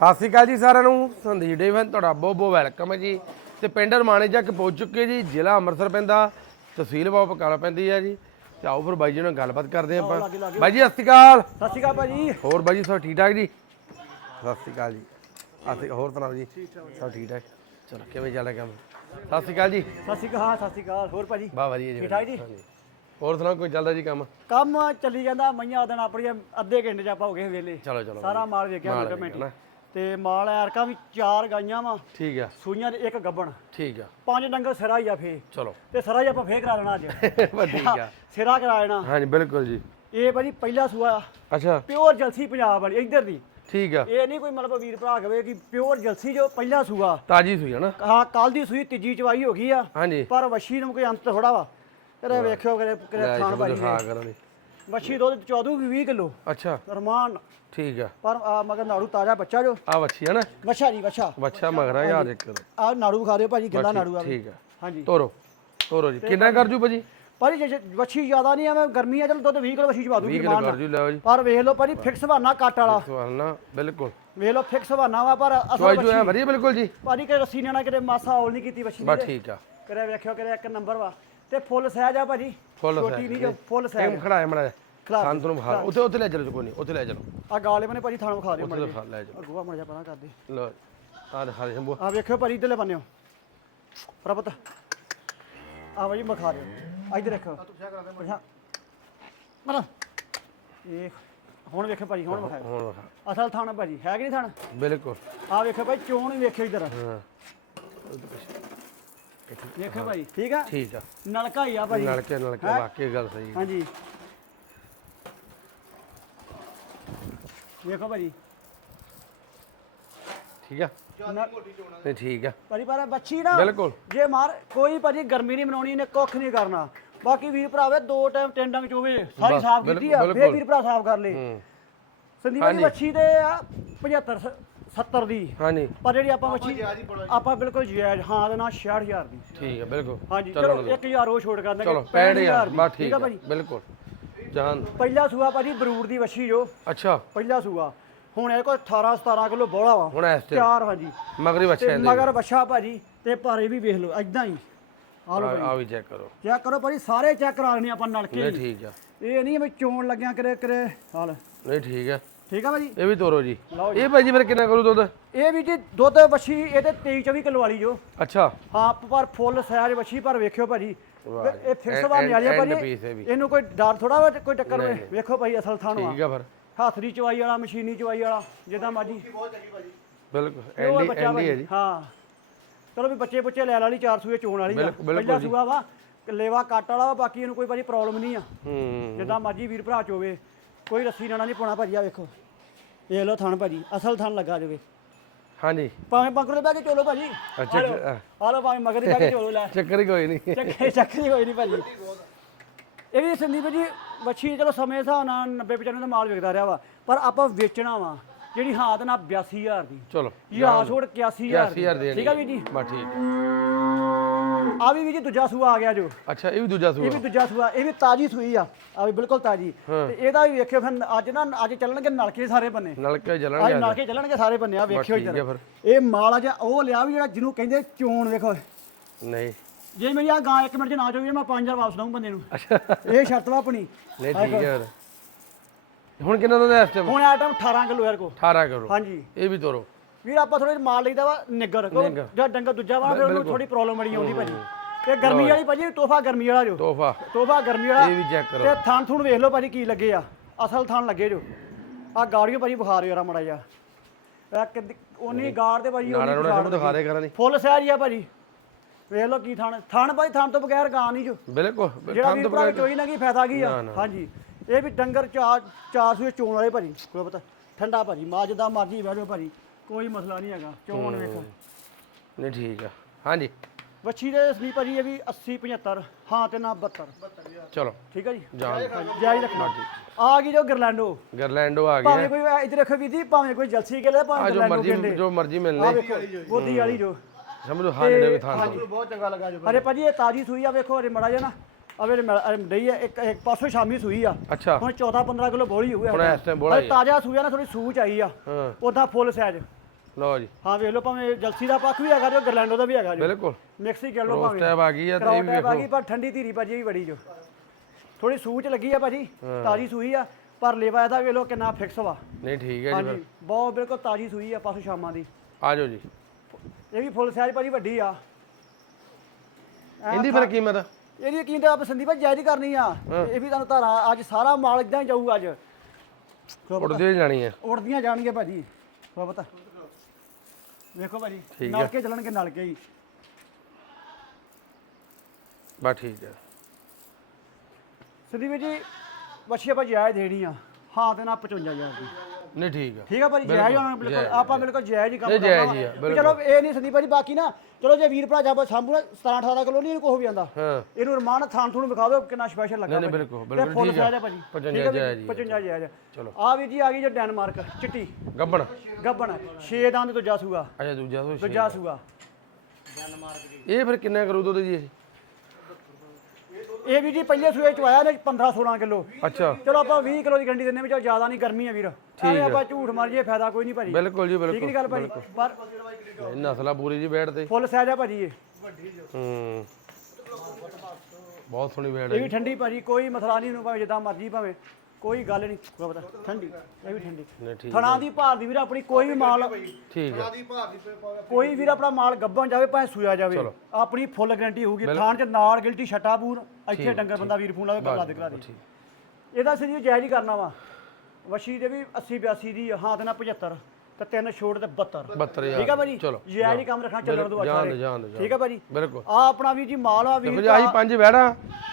ਸਤਿ ਸ਼੍ਰੀ ਅਕਾਲ ਜੀ ਸਾਰਿਆਂ ਨੂੰ। ਸੰਦੀਪ ਡੇਵਨ ਤੁਹਾਡਾ ਬਹੁਤ ਬਹੁਤ ਵੈਲਕਮ ਹੈ ਜੀ। ਤੇ ਪਿੰਡ ਰਮਾਣੇ ਚੱਕ ਪਹੁੰਚ ਚੁੱਕੇ ਜੀ। ਜ਼ਿਲ੍ਹਾ ਅੰਮ੍ਰਿਤਸਰ ਪੈਂਦਾ ਤਹਿਸੀਲ ਬਾਬਾ ਬਕਾਲਾ ਪੈਂਦੀ ਹੈ ਜੀ। ਤੇ ਆਓ ਫਿਰ ਬਾਈ ਜੀ ਨਾਲ ਗੱਲਬਾਤ ਕਰਦੇ ਆਪਾਂ। ਬਾਈ ਜੀ ਸਤਿ ਸ਼੍ਰੀ ਅਕਾਲ। ਸਤਿ ਸ਼੍ਰੀ ਅਕਾਲ ਭਾਜੀ। ਹੋਰ ਬਾਈ ਜੀ ਸਭ ਠੀਕ ਠਾਕ ਜੀ? ਸਤਿ ਸ਼੍ਰੀ ਅਕਾਲ ਜੀ। ਅਸੀਂ ਹੋਰ ਸੁਣਾਓ ਜੀ? ਸਭ ਠੀਕ ਠਾਕ ਚਲੋ ਕਿਵੇਂ ਚੱਲ ਰਿਹਾ ਕੰਮ? ਸਤਿ ਸ਼੍ਰੀ ਅਕਾਲ ਜੀ। ਸਤਿ ਸ਼੍ਰੀ ਅਕਾਲ ਸਤਿ ਸ਼੍ਰੀ ਅਕਾਲ। ਹੋਰ ਭਾਜੀ? ਬਾ ਵਧੀਆ ਜੀ ਠੀਕ ਠਾਕ ਜੀ? ਹੋਰ ਸੁਣਾਓ ਕੋਈ ਚੱਲਦਾ ਜੀ ਕੰਮ? ਕੰਮ ਚੱਲੀ ਜਾਂਦਾ। ਮਈਆਂ ਦਿਨ ਆਪਣੀਆਂ ਅੱਧੇ ਘੰਟੇ ਚ ਆਪਾਂ ਹੋ ਗਏ ਵੇਲੇ ਚਲੋ ਚਲੋ ਸਾਰਾ ਮਾਲ ਵੇਖਿਆ ਮਿੰਟ ਮਿੰਟ। ਤੇ ਮਾਲ ਐਰਕਾ ਵੀ ਚਾਰ ਗਾਈਆਂ ਵਾ। ਠੀਕ ਆ। ਸੂਈਆਂ ਦੇ ਇੱਕ ਗੱਬਣ। ਠੀਕ ਆ। ਪੰਜ ਡੰਗਰ ਸਿਰਾ ਹੀ ਆ ਫੇ ਚਲੋ। ਤੇ ਸਿਰਾ ਹੀ ਆਪਾਂ ਫੇਰ ਕਰਾ ਲੈਣਾ ਅੱਜ। ਠੀਕ ਆ ਸਿਰਾ ਕਰਾ ਲੈਣਾ। ਹਾਂਜੀ ਬਿਲਕੁਲ ਜੀ। ਇਹ ਭਾਜੀ ਪਹਿਲਾ ਸੂਆ। ਅੱਛਾ। ਪਿਓਰ ਜਲਸੀ ਪੰਜਾਬ ਵਾਲੀ ਇੱਧਰ ਦੀ। ਠੀਕ ਆ। ਇਹ ਨਹੀਂ ਕੋਈ ਮਤਲਬ ਵੀਰ ਭਰਾ ਕਵੇ ਕਿ ਪਿਓਰ ਜਲਸੀ ਜੋ ਪਹਿਲਾ ਸੂਆ। ਤਾਜੀ ਸੂਈ ਹੈ ਨਾ। ਹਾਂ ਕੱਲ ਦੀ ਸੂਈ ਤੀਜੀ ਚਵਾਈ ਹੋ ਗਈ ਆ। ਹਾਂਜੀ। ਪਰ ਵਸ਼ੀ ਨੂੰ ਕੋਈ ਅੰਤ ਥੋੜਾ ਵਾ। ਕਰੇ ਵੇਖਿਓ ਕਰੇ ਕਰੇ ਖਾਣ ਭਾਜੀ ਵਸ਼ੀ ਦੁੱਧ 14 ਵੀ 20 ਕਿਲੋ। ਅੱਛਾ। ਰਮਾਨ ਠੀਕ ਆ। ਪਰ ਆ ਮਗਰ ਨਾੜੂ ਤਾਜ਼ਾ ਬੱਚਾ ਜੋ। ਆ ਵੱਛੀ ਹੈ ਨਾ? ਵੱਛਾ ਜੀ ਵੱਛਾ। ਵੱਛਾ ਮਗਰਾ ਯਾਰ ਇੱਕ ਆ ਨਾੜੂ ਖਾ ਦਿਓ ਭਾਜੀ ਗਿੱਲਾ ਨਾੜੂ ਆ ਠੀਕ ਆ। ਹਾਂਜੀ। ਤੋਰੋ ਤੋਰੋ ਜੀ। ਕਿੰਨਾ ਕਰ ਜੂ ਭਾਜੀ? ਭਾਜੀ ਜੇ- ਜੇ ਵੱਛੀ ਜ਼ਿਆਦਾ ਨਹੀਂ ਐਵੇਂ ਗਰਮੀ ਆ ਚਲ ਦੁੱਧ 20 ਕਿਲੋ ਵੱਛੀ ਚਵਾ 20 ਦੂਗੀ ਕਿਲੋ ਕਰ ਜੂ ਲਓ ਜੀ। ਪਰ ਵੇਖ ਲਓ ਭਾਜੀ ਫਿਕਸ ਬਹਾਨਾ ਕੱਟ ਵਾਲਾ। ਸਵਾਲ ਨਾ ਬਿਲਕੁਲ। ਵੇਖ ਲਓ ਫਿਕਸ ਬਹਾਨਾ ਵਾ ਪਰ ਅਸਲ ਜੋ ਹੈ ਵਧੀਆ ਬਿਲਕੁਲ ਜੀ। ਭਾਜੀ ਕਿ ਰੱਸੀ ਨੇ ਨਾ ਕਿਤੇ ਮਾਸਾ ਔਲ ਨਹੀਂ ਕੀਤੀ ਵੱਛੀ ਬਸ ਠੀਕ ਆ। ਕਰੇ ਵੇਖਿਓ ਕਰੇ ਇੱਕ ਨੰਬਰ ਵਾ। ਤੇ ਫੁੱਲ ਸਹਿਜ ਆ ਭਾਜੀ। ਫੁੱਲ ਛੋਟੀ ਨਹੀਂ ਜੋ ਫੁੱਲ ਸਹਿਜ ਟਾਈਮ ਖੜਾ ਹੈ ਮੜਾ ਖਿਲਾ ਸੰਤ ਨੂੰ ਬਖਾ ਉੱਥੇ ਉੱਥੇ ਲੈ ਚਲੋ ਕੋਈ ਨਹੀਂ ਉੱਥੇ ਲੈ ਚਲੋ। ਆ ਗਾਲੇ ਬਨੇ ਭਾਜੀ ਥਾਣ ਵਿਖਾ ਦਿਓ ਉੱਥੇ ਮੜੇ ਦਿਖਾ ਲੈ ਚਲੋ। ਅਗੂਆ ਮੜ ਜਾ ਪਰਾਂ ਕਰਦੇ ਲੋ ਆ ਦਿਖਾ ਦੇ ਸ਼ੰਭੂ। ਆ ਵੇਖਿਓ ਭਾਜੀ ਇਧਰਲੇ ਬੰਨਿਓ ਪ੍ਰਭਤ ਆ ਭਾਜੀ ਮਖਾ ਦਿਓ। ਆ ਇੱਧਰ ਅੱਛਾ ਮਰ। ਇਹ ਹੁਣ ਵੇਖੋ ਭਾਜੀ ਹੁਣ ਵਿਖਾਓ ਹੁਣ ਵਿਖਾ। ਅਸਲ ਥਾਣ ਭਾਜੀ ਹੈ ਕਿ ਨਹੀਂ ਥਾਣ ਬਿਲਕੁਲ। ਆ ਵੇਖੋ ਭਾਈ ਚੋਣ ਹੀ ਵੇਖਿਓ ਇਧਰ। ਹਾਂ। ਵੇਖੋ ਭਾਈ ਠੀਕ ਆ? ਠੀਕ ਆ। ਨਲਕਾ ਹੀ ਆ ਭਾਜੀ। ਨਲਕੇ ਨਲਕੇ? ਵਾਕਈ ਗੱਲ ਸਹੀ ਹੈ। ਹਾਂਜੀ। ਵੇਖੋ ਭਾਜੀ। ਠੀਕ ਆ? ਨਹੀਂ ਠੀਕ ਆ। ਭਾਜੀ ਪਰ ਬੱਚੀ ਨਾ ਬਿਲਕੁਲ। ਜੇ ਮਾਰ ਕੋਈ ਭਾਜੀ ਗਰਮੀ ਨਹੀਂ ਮਨਾਉਣੀ ਨੇ ਕੁੱਖ ਨਹੀਂ ਕਰਨਾ। ਬਾਕੀ ਵੀਰ ਭਰਾਵੇ ਦੋ ਟਾਈਮ ਤਿੰਨ ਡੰਗ ਚੋਵੇ ਸਾਰੀ ਬਸ, ਸਾਫ਼ ਬਿਲ- ਕੀਤੀ ਆ ਫੇਰ ਬਿਲਕੁਲ। ਵੀਰ ਭਰਾ ਸਾਫ਼ ਕਰ ਲੇ ਹੂੰ। ਸੰਦੀਪ ਬੱਚੀ ਦੇ ਆ 75 ਸ- 70 ਦੀ। ਹਾਂਜੀ। ਪਰ ਜਿਹੜੀ ਆਪਾਂ ਬੱਚੀ ਆਪਾਂ ਬਿਲਕੁਲ ਜਾਇਜ਼ ਹਾਂ ਦੇ ਨਾਲ 66000 ਦੀ। ਠੀਕ ਆ ਬਿਲਕੁਲ। ਹਾਂਜੀ ਚਲੋ ਚਲੋ 1000 ਉਹ ਛੋਟ ਕਰ ਦਾਂਗੇ ਚਲੋ 65000 ਦੀ। ਬਸ ਠੀਕ ਭਾਜੀ? ਬਿਲਕੁਲ। ਜਾਨ। ਪਹਿਲਾ ਸੂਆ ਭਾਜੀ ਬਰੂਰ ਦੀ ਵੱਛੀ ਜੋ। ਅੱਛਾ। ਪਹਿਲਾ ਸੂਆ। ਹੁਣ ਇਹ ਕੋਈ 18 17 ਕਿਲੋ ਬੋਲਾ ਵਾ। ਹੁਣ ਇਸ ਤੇ ਚਾਰ ਹਾਂਜੀ। ਮਗਰੀ ਤੇ ਬੱਚੇ ਮਗਰ ਵੱਛਾ ਭਾਜੀ ਤੇ ਭਾਰੇ ਵੀ ਵੇਖ ਲਓ ਐਦਾਂ ਹੀ। ਆ ਲਓ ਭਾਜੀ। ਆ ਵੀ ਚੈੱਕ ਕਰੋ। ਚੈੱਕ ਕਰੋ ਭਾਜੀ ਸਾਰੇ ਚੈੱਕ ਕਰਾ ਲੈਣੇ ਆਪਾਂ ਨਲਕੇ ਨਹੀਂ। ਠੀਕ ਆ। ਇਹ ਨਹੀਂ ਵੀ ਚੋਣ ਲੱਗਿਆ ਕਰੇ ਕਰੇ ਹਾਲ ਨਹੀਂ ਠੀਕ ਆ। ਠੀਕ ਆ ਭਾਜੀ? ਇਹ ਵੀ ਤੋਰੋ ਜੀ। ਲਓ ਇਹ ਭਾਈ ਜੀ ਫਿਰ ਕਿੰਨਾ ਕਰੂ ਦੁੱਧ? ਇਹ ਵੀ ਜੀ ਦੁੱਧ ਵੱਛੀ ਇਹਦੇ 23 24 ਕਿਲੋ ਵਾਲੀ ਜੋ। ਅੱਛਾ। ਹਾਂ ਪਰ ਫੁੱਲ ਸਾਇਜ਼ ਵੱਛੀ ਪਰ ਵੇਖਿਓ ਭਾਜੀ। ਇਹ- ਇਹ ਫਿਕਸ ਐਂਡ- ਬਾਨੀ ਵਾਲੀ ਆ ਐਂਡ ਭਾਜੀ। ਪੀਸ ਇਹ ਵੀ। ਇਹਨੂੰ ਕੋਈ ਡਰ ਥੋੜਾ ਵਾ ਕੋਈ ਟੱਕਰ ਵੇ ਵੇਖੋ ਭਾਈ ਅਸਲ ਥਾਣਵਾ ਠੀਕ ਆ ਫਿਰ। ਹੱਥ ਦੀ ਚਵਾਈ ਵਾਲਾ ਮਸ਼ੀਨੀ ਚਵਾਈ ਵਾਲਾ ਜਿੱਦਾਂ ਮਾਜੀ ਬਿਲਕੁਲ ਐਂਡੀ ਹੈ ਜੀ। ਹਾਂ। ਚਲੋ ਵੀ ਬੱਚੇ ਬੱਚੇ ਲੈ ਲਾਲੀ 4 ਸੂਏ ਚੋਣ ਵਾਲੀ ਪਹਿਲਾ। ਸੂਆ ਵਾ ਲੇਵਾ ਕੱਟ ਵਾਲਾ ਵਾ ਬਾਕੀ ਇਹਨੂੰ ਕੋਈ ਭਾਜੀ ਪ੍ਰੋਬਲਮ ਨਹੀਂ ਆ। ਹੂੰ ਜਿੱਦਾਂ ਮਾਜੀ ਵੀਰ ਭਰਾ ਚੋਵੇ। ਕੋਈ ਰੱਸੀ ਨਾਣਾ ਨਹੀਂ ਪਾਉਣਾ ਭਾਜੀ ਆ ਵੇਖੋ। ਇਹ ਲੋ ਥਣ ਭਾਜੀ। ਅਸਲ ਥਣ ਲੱਗਾ ਜਾਵੇ। ਹਾਂਜੀ। ਭਾਵੇਂ ਪੰਕੜ ਦੇ ਬਹਿ ਕੇ ਚੋਲੋ ਭਾਜੀ। ਅੱਛਾ ਆ ਲਓ। ਭਾਵੇਂ ਮਗਰ ਦੇ ਬਹਿ ਕੇ ਚੋਲੋ ਲੈ। ਚੱਕਰ ਹੀ ਕੋਈ ਨਹੀਂ। ਚੱਕਰੀ ਚੱਕਰੀ ਹੋਈ ਨਹੀਂ ਭਾਜੀ। ਇਹ ਵੀ ਸੰਦੀਪ ਜੀ ਵੱਛੀ ਚਲੋ ਸਮੇਂ ਹਿਸਾਬ ਨਾਲ 90 95 ਦਾ ਮਾਲ ਵਿਕਦਾ ਰਿਹਾ ਵਾ ਪਰ ਆਪਾਂ ਵੇਚਣਾ ਵਾ। ਜਿਹੜੀ ਹਾਥ ਨਾਲ 82000 ਦੀ। ਚਲੋ। ਯਾ ਛੋੜ 81000 81000 ਦੇ। ਠੀਕ ਆ ਵੀ ਜੀ। ਬਸ ਠੀਕ। ਆ ਵੀ ਵੀ ਜੀ ਦੂਜਾ ਸੂਆ ਆ ਗਿਆ ਜੋ। ਅੱਛਾ ਇਹ ਵੀ ਦੂਜਾ ਇਹ ਸੂਆ ਵੀ ਦੂਜਾ ਸੂਆ ਇਹ ਵੀ ਤਾਜੀ ਸੂਈ ਆ ਆ ਵੀ ਬਿਲਕੁਲ ਤਾਜੀ। ਤੇ ਇਹਦਾ ਵੀ ਵੇਖਿਓ ਫਿਰ ਅੱਜ ਨਾ ਅੱਜ ਚੱਲਣਗੇ ਨਲਕੇ ਸਾਰੇ ਬੰਨੇ। ਨਲਕੇ ਅੱਜ ਜਲਣਗੇ ਨਲਕੇ ਚੱਲਣਗੇ ਸਾਰੇ ਬੰਨੇ ਆ ਵੇਖਿਓ ਇੱਧਰ। ਇਹ ਮਾਲ ਆ ਜਾਂ ਉਹ ਲਿਆ ਵੀ ਜਿਹੜਾ ਜਿਹਨੂੰ ਕਹਿੰਦੇ ਚੋਣ ਵੇਖੋ। ਨਹੀਂ। ਜੇ ਮੇਰੀ ਆ ਗਾਂ ਇੱਕ ਮਿੰਟ ਚ ਨਾ ਚੋਈ ਮੈਂ 5000 ਵਾਪਸ ਦਊਂ ਬੰਦੇ ਨੂੰ। ਅੱਛਾ। ਇਹ ਸ਼ਰਤ ਵਾ ਆਪਣੀ। ਨਹੀਂ ਠੀਕ ਹੈ ਹੁਣ ਕਿੰਨਾ ਦਾ ਇਸ ਟਾਈਮ ਹੁਣ ਆਈਟਮ 18 ਕਿਲੋ ਯਾਰ ਕੋ। 18 ਕਰੋ। ਹਾਂਜੀ। ਇਹ ਵੀ ਤੋਰੋ। ਵੀਰ ਆਪਾਂ ਥੋੜੇ ਮਾਲ ਲਈਦਾ ਵਾ ਨਿੱਗਰ। ਜਾਂ ਡੰਗਰ ਦੂਜਾ ਵਾ ਫਿਰ ਉਹਨੂੰ ਥੋੜੀ ਪ੍ਰੋਬਲਮ ਬੜੀ ਆਉਂਦੀ ਭਾਜੀ। ਤੇ ਗਰਮੀ ਵਾਲੀ ਭਾਜੀ ਤੋਹਫਾ ਗਰਮੀ ਵਾਲਾ ਜੋ। ਤੋਹਫਾ। ਤੋਹਫਾ ਗਰਮੀ ਵਾਲਾ। ਇਹ ਵੀ ਚੈੱਕ ਕਰੋ। ਤੇ ਥਾਣ ਥੂਣ ਵੇਖ ਲਓ ਭਾਜੀ ਕੀ ਲੱਗੇ ਆ। ਅਸਲ ਥਾਣ ਲੱਗੇ ਜੋ। ਆ ਗਾੜੀਓ ਭਾਜੀ ਬੁਖਾਰ ਯਾਰਾ ਮੜਾ ਜਾ ਕਿੱਦ- ਉਨੀ ਗਾੜ ਦੇ ਭਾਜੀ ਨਾੜਾ ਉਨੀ ਸਭ ਦਿਖਾ ਦੇ ਕਰਾਂ ਦੀ ਫੁੱਲ ਸਹਿਜ ਹੀ ਆ ਭਾਜੀ। ਵੇਖ ਲਓ ਕੀ ਥਾਣ। ਥਾਣ ਭਾਜੀ ਥਾਣ ਤੋਂ ਬਗੈਰ ਗਾਂ ਨਹੀਂ ਜੋ। ਬਿਲਕੁਲ। ਜਿਹੜਾ ਵੀ ਤੋਂ ਭਰਾ ਚੋਈ ਨਾ ਕੀ ਫਾਇਦਾ ਕੀ ਆ। ਨਾ, ਨਾ। ਹਾਂਜੀ। ਇਹ ਵੀ ਡੰਗਰ ਚਾਰ ਚਾਰ ਸੂਏ ਚੋਣ ਵਾਲੇ ਭਾਜੀ। ਕੋਈ ਪਤਾ ਠੰਡਾ ਭਾਜੀ। ਮਾਂ ਜਿੱਦਾਂ ਮਰਜ਼ੀ ਬਹਿ ਜਾਓ ਭਾਜੀ। ਕੋਈ ਮਸਲਾ ਨਹੀਂ ਹੈਗਾ ਚੋਣ ਵੇਖੋ। ਨਹੀਂ ਠੀਕ ਆ। ਹਾਂਜੀ। ਵੱਛੀ ਦੇ ਸਲੀ ਭਾਜੀ ਇਹ ਵੀ 80 75 ਹਾਂ ਤੇ ਨਾ 72 ਚਲੋ। ਠੀਕ ਹੈ ਜੀ? ਜਾਨ ਜਾਇਜ਼ ਰੱਖਣਾ। ਆ ਗਈ ਜੋ ਗਰਲੈਂਡੋ। ਗਰਲੈਂਡੋ ਆ ਭਾਵੇਂ ਕੋਈ ਇੱਧਰ ਰੱਖੋ ਵੀਰ ਜੀ ਭਾਵੇਂ ਕੋਈ ਜਲਸੀ ਕੇ ਲੈ ਆ ਭਾਵੇਂ ਜੋ ਗਰਲੈਂਡੋ ਮਰਜ਼ੀ ਕਹਿੰਦੇ ਜੋ ਮਰਜ਼ੀ ਆ ਮਿਲਨੇ ਵੇਖੋ ਗੋਦੀ ਵਾਲੀ ਜੋ। ਸਮਝੋ ਥਾਂ ਹਾਂਜੀ। ਬਹੁਤ ਚੰਗਾ ਲੱਗਾ ਜੋ ਅਰੇ ਭਾਜੀ ਇਹ ਤਾਜੀ ਸੂਈ ਆ ਵੇਖੋ ਅਰੇ ਮੜਾ ਜਾ ਨਾ ਅਵੇ ਡਈ ਆ ਇੱਕ ਇੱਕ ਪਾਸੋਂ ਸ਼ਾਮੀ ਸੂਈ ਆ। ਅੱਛਾ। ਹੁਣ 14 15 ਕਿਲੋ ਬੋਲੀ ਹੋਈ ਹੁਣ ਇਸ time ਬੋਲਾ ਹੀ ਆ। ਤਾਜ਼ਾ ਸੂਈ ਆ ਨਾ ਥੋੜੀ ਸੂਚ ਆਈ ਆ। ਹਾਂ। ਉਦਾਂ ਫੁੱਲ ਸਾਈਜ਼ ਲਓ ਜੀ। ਹਾਂ ਵੇਖ ਲਓ ਭਾਵੇਂ ਜਲਸੀ ਦਾ ਪੱਖ ਵੀ ਹੈਗਾ ਜੋ ਗਰਲੈਂਡੋ ਦਾ ਵੀ ਹੈਗਾ ਜੋ। ਬਿਲਕੁਲ। ਮਿਕਸ ਹੀ ਕਰ ਲਓ ਭਾਵੇਂ। ਟੈਬ ਆ ਗਈ ਆ ਤੇ ਇਹ ਵੀ ਆ ਵੇਖੋ। ਪਰ ਠੰਡੀ ਧੀਰੀ ਭਾਜੀ ਵੀ ਬੜੀ ਜੋ। ਥੋੜੀ ਸੂਚ ਲੱਗੀ ਆ ਭਾਜੀ ਤਾਜੀ ਸੂਈ ਆ ਪਰ ਲੇਵਾ ਇਹਦਾ ਵੇਖ ਲਓ ਕਿੰਨਾ ਫਿਕਸ ਵਾ। ਨਹੀਂ ਠੀਕ ਹੈ ਜੀ ਹਾਂਜੀ ਬਹੁਤ ਬਿਲਕੁਲ ਤਾਜੀ ਸੂਈ ਆ ਪਾਸੋਂ ਸ਼ਾਮਾਂ ਦੀ। ਆ ਜਾਓ ਜੀ। ਇਹ ਵੀ ਫੁੱਲ ਸਾਈਜ਼ ਭਾਜੀ ਵੱਡੀ ਆ। ਇਹਦੀ ਫਿਰ ਕੀਮਤ? ਇਹਦੀ ਕੀਮਤ ਆਪ ਸੰਦੀਪ ਭਾਈ ਜਾਇਜ਼ ਹੀ ਕਰਨੀ ਆ। ਇਹ ਵੀ ਤੁਹਾਨੂੰ ਧਾਰਾਂ ਅੱਜ ਸਾਰਾ ਮਾਲ ਇਦਾਂ ਹੀ ਜਾਊਗਾ ਅੱਜ। ਉੜਦੇ ਜਾਣੀ ਉੜਦੀਆਂ ਜਾਣਗੇ ਭਾਜੀ। ਪਤਾ? ਵੇਖੋ ਭਾਜੀ ਠੀਕ ਆ। ਨਲਕੇ ਚੱਲਣਗੇ ਨਲਕੇ ਹੀ। ਬਸ ਠੀਕ ਹੈ ਸੰਦੀਪ ਜੀ ਵੱਛੀ ਆਪਾਂ ਜਾਇਜ਼ ਦੇਣੀ ਆ ਹਾਂ ਤੇ ਨਾ 55000 ਦੀ। ਨਹੀਂ ਠੀਕ ਹੈ ਠੀਕ ਆ ਭਾਜੀ ਜਾਇਜ਼ ਹੋਣਾ ਬਿਲਕੁਲ। ਆਪਾਂ ਬਿਲਕੁਲ ਜਾਇਜ਼ ਹੀ ਕੰਮ ਨਹੀਂ, ਜਾਇਜ਼। ਹੀ ਆ, ਵੀ ਚਲੋ ਇਹ ਨਹੀਂ ਸੰਦੀਪ ਭਾਜੀ ਬਾਕੀ ਨਾ ਚਲੋ ਜੇ ਵੀਰ ਭਰਾ ਜਾਬਾ ਸਾਂਭੂ 17 18 ਕਿਲੋ ਨਹੀਂ ਇਹਨੂੰ ਵੀ ਆਂਦਾ। ਹਾਂ। ਇਹਨੂੰ ਰਮਾਨ ਥਾਣ ਥੂਣ ਵਿਖਾ ਦਿਓ ਕਿੰਨਾ ਸਪੈਸ਼ਲ ਲੱਗਾ ਨਹੀਂ। ਬਿਲਕੁਲ, ਤੇ ਬਿਲਕੁਲ, ਫੁੱਲ ਠੀਕ ਆ। ਆ ਭਾਜੀ। 55 ਠੀਕ ਆ ਵੀਰ ਜਾਇਜ਼ ਹੀ ਆ। 55 ਜਾਇਜ਼ ਚਲੋ। ਆ ਵੀ ਜੀ ਆ ਗਈ ਜੋ ਡੈਨਮਾਰਕ ਚਿੱਟੀ। ਗੱਬਣ। ਗੱਬਣ 6 ਦੰਦ ਦੂਜਾ ਸੂਗਾ ਅੱਛਾ ਦੂਜਾ ਤੋਂ ਦੂਜਾ ਸੂਗਾ ਇਹ ਫਿਰ ਕਿੰਨਾ ਕਰੂ ਦੁੱਧ ਜੀ ਇਹ? ਇਹ ਵੀ ਜੀ ਪਹਿਲੇ ਸੂਏ ਚ ਆਇਆ ਨੇ 15 16 ਕਿਲੋ। ਅੱਛਾ। ਚਲੋ ਆਪਾਂ 20 ਕਿਲੋ ਦੀ ਗੰਡੀ ਦਿੰਨੇ ਵੀ ਚਲ ਜ਼ਿਆਦਾ ਨਹੀਂ ਗਰਮੀ ਆ ਵੀਰ। ਐਵੇਂ ਆਪਾਂ ਝੂਠ ਮਾਰੀਏ ਫਾਇਦਾ ਕੋਈ ਨਹੀਂ ਭਾਜੀ। ਬਿਲਕੁਲ ਜੀ ਠੀਕ ਨਹੀਂ ਬਿਲਕੁਲ ਗੱਲ ਭਾਜੀ? ਪਰ ਇਹ ਨਸਲਾ ਪੂਰੀ ਜੀ ਬੈਠ ਤੇ ਫੁੱਲ ਸਾਈਜ਼ ਆ ਭਾਜੀ ਇਹ। ਹੂੰ। ਬਹੁਤ ਸੋਹਣੀ ਬੈਠ ਇਹ ਹੈ ਵੀ ਠੰਡੀ ਭਾਜੀ ਕੋਈ ਮਸਲਾ ਨਹੀਂ ਇਹਨੂੰ ਭਾਵੇਂ ਜਿੱਦਾਂ ਮਰਜ਼ੀ ਭਾਵੇਂ। ਕੋਈ ਗੱਲ ਨਹੀਂ। ਕੋਈ ਪਤਾ ਠੰਡੀ ਇਹ ਵੀ ਠੰਡੀ। ਠੀਕ ਥਣਾ ਦੀ ਭਾਰ ਦੀ ਵੀਰ ਆਪਣੀ ਕੋਈ ਵੀ ਮਾਲ ਠੀਕ ਹੈ। ਕੋਈ ਵੀਰ ਆਪਣਾ ਮਾਲ ਗੱਬਣ ਜਾਵੇ ਭਾਵੇਂ ਸੂਆ ਜਾਵੇ ਆਪਣੀ ਫੁੱਲ ਗਾਰੰਟੀ ਹੋਊਗੀ। ਥਾਣ ਚ ਨਾਲ ਗਿਲਟੀ ਛਟਾ ਪੂਰ ਇੱਥੇ ਡੰਗਰ ਬੰਦਾ ਵੀਰ ਫੋਨ ਲਾਵੇ ਗੱਲਾਂ ਦੇ ਕਰਾ ਦੇ। ਠੀਕ। ਇਹਦਾ ਸਰੀਰ ਜਾਇਜ਼ ਹੀ ਕਰਨਾ ਵਾ। ਵਸ਼ੀ ਦੇ ਵੀ 80 82 ਦੀ ਹਾਂ ਤੇ ਨਾ 75 ਤੇ ਤਿੰਨ ਛੋੜ ਤੇ 72 72000 ਠੀਕ ਆ ਭਾਜੀ? ਚਲੋ। ਜਾਇਜ਼ ਹੀ ਕੰਮ ਰੱਖਣਾ ਚੱਲਣ ਦੋ ਜਾਣ ਦੇ ਅੱਛਾ ਜਾਣ ਦੇ ਜਾਣ ਠੀਕ ਆ ਭਾਜੀ? ਬਿਲਕੁਲ। ਆ ਆਪਣਾ ਵੀ ਜੀ ਮਾਲ ਆ ਵੀ ਆਹੀ ਪੰਜ ਵੈੜਾ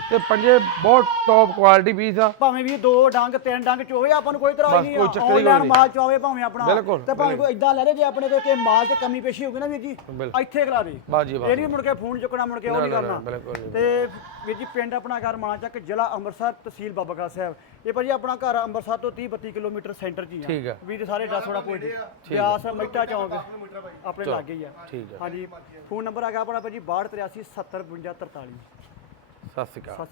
ਤੇ ਪੰਜੇ ਬਹੁਤ ਟੌਪ ਕੁਆਲਿਟੀ ਪੀਸ ਆ। ਭਾਵੇਂ ਵੀ ਦੋ ਡੰਗ ਤਿੰਨ ਡੰਗ ਚੋਵੇ ਆਪਾਂ ਨੂੰ ਕੋਈ ਤਰ੍ਹਾਂ ਬਸ ਨਹੀਂ ਕੋਈ ਚੱਕਰ ਹੀ ਆਨਲਾਈਨ ਕੋਈ ਮਾਲ ਚੋਵੇ ਭਾਵੇਂ ਆਪਣਾ। ਬਿਲਕੁਲ, ਤੇ ਭਾਵੇਂ ਕੋਈ ਇਦਾਂ ਲੈ ਲੈ ਜੇ ਆਪਣੇ ਕੋਲ ਕਿ ਮਾਲ ਤੇ ਕਮੀ ਪੇਸ਼ੀ ਹੋਊਗੀ ਨਾ ਵੀਰ ਜੀ ਬਿਲਕੁਲ। ਇੱਥੇ ਖਲਾ ਦੇ ਬਾਸ ਜੀ ਬਾਸ ਇਹ ਨਹੀਂ ਮੁੜ ਕੇ ਫੋਨ ਚੁੱਕਣਾ ਮੁੜ ਕੇ ਉਹ ਨਹੀਂ ਨਾ, ਨਾ, ਕਰਨਾ। ਬਿਲਕੁਲ ਨਹੀਂ। ਤੇ ਵੀਰ ਜੀ ਪਿੰਡ ਆਪਣਾ ਘਰ ਮਾਣਚੱਕ ਜ਼ਿਲ੍ਹਾ ਅੰਮ੍ਰਿਤਸਰ ਤਹਿਸੀਲ ਬਾਬਾ ਸਾਹਿਬ। ਇਹ ਭਾਜੀ ਆਪਣਾ ਘਰ ਅੰਮ੍ਰਿਤਸਰ ਤੋਂ 30 32 ਕਿਲੋਮੀਟਰ ਸੈਂਟਰ 'ਚ ਹੀ ਆ। ਠੀਕ ਆ। ਵੀਰ ਸਾਰੇ ਡਸ ਥੋੜਾ ਪੁੱਛ ਬਿਆਸ ਮਹਿਤਾ ਚੌਂਕ ਆਪਣੇ ਲਾਗੇ ਹੀ ਆ। ਠੀਕ ਆ। ਹਾਂਜੀ ਫੋਨ ਨੰਬਰ ਹੈਗਾ ਆਪਣਾ ਭਾਜੀ 6283 70 52 43 ਸਤਿ ਸ਼੍ਰੀ ਅਕਾਲ। ਸਤਿ ਸ਼੍ਰੀ ਅਕਾਲ